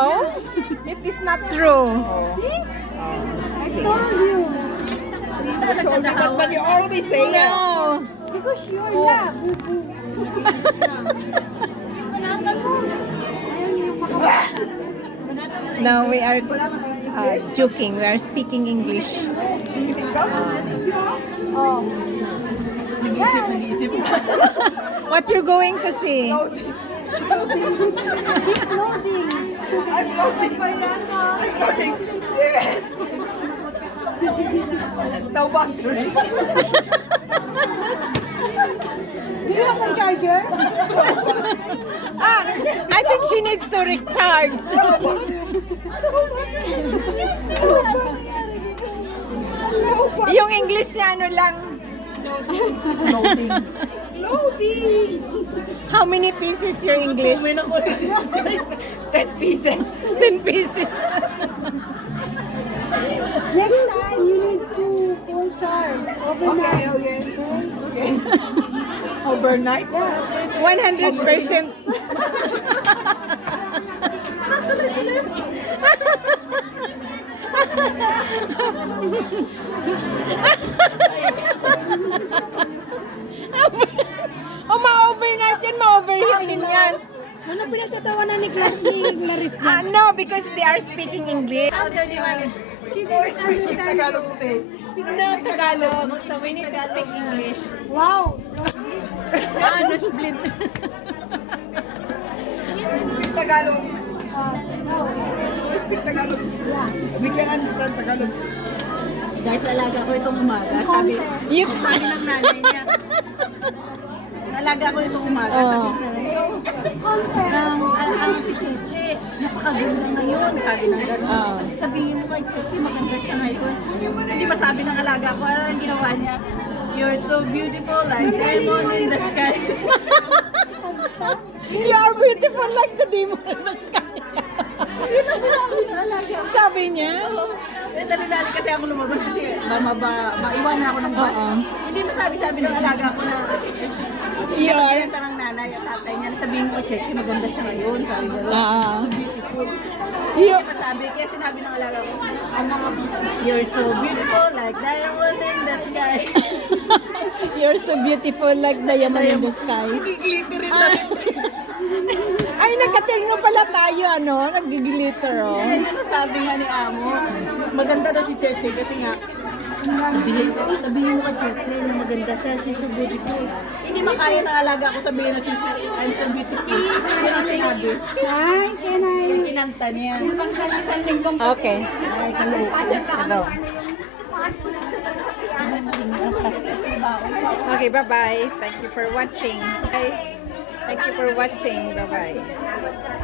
No, it is not true. I told you. But you always say it. No. Because you're love. No, we are joking. We are speaking English. Oh. What you're going to see? She's loading. I'm loading. I'm loading. Yeah. No battery. Do you have a charger? I think she needs to recharge. Yung English niya ano lang. Loading. Loading. How many pieces your English? 10 pieces. 10 pieces. Next time, you need to full charge. Overnight. Okay. Overnight? 100%. Ma-overnight yan, ma-overheat din yan. Ano pinagtatawanan ni Clarice? No, because they are speaking English. She Oh, didn't speaking understand. Tagalog today. No, Tagalog. So we need to speak English. Wow. No split. Speak Tagalog. Oh, speak Tagalog. We can understand Tagalog. Guys, alaga ko itong umaga. Sabi ng nanay niya. Alaga ko itong umaga. Sabi niya, ang si Cheche, napakaganda ngayon. Sabi ng gano'n. Sabihin mo kay Cheche, maganda siya ngayon. Hindi ba sabi ng alaga ko, ano ang ginawa niya? You're so beautiful like diamond in the sky. You are beautiful like the demon in the sky. Yun ang sinabi ng alaga. Sabi niya. Dali-dali kasi ako lumabas kasi maiwan na ako ng bus. Hindi masabi-sabi ng alaga ko na sabihan siya ng nanay at tatay niya. Sabihin ko, Cheche, maganda siya ngayon. Sabi niya, so beautiful. Hindi masabi, kaya sinabi ng alaga ko, you're so beautiful like diamond in the sky. You're so beautiful like diamond in the sky. Glitter rin na rin. Ay, nagkaterno pala tayo, ano? Nag-glitter, oh. Kaya yun ang sabi nga ni Amo, maganda daw si Cheche kasi nga, sabihin mo kay Cheche na maganda siya, she's so beautiful. Hindi makaya ng alaga ko sabihin na I'm so beautiful. Yun ang sinabi. Hi, can I? Yung kinanta niya. Okay. Ay, kalupa. Hello. Okay, bye-bye. Thank you for watching. Bye. Thank you for watching. Bye-bye.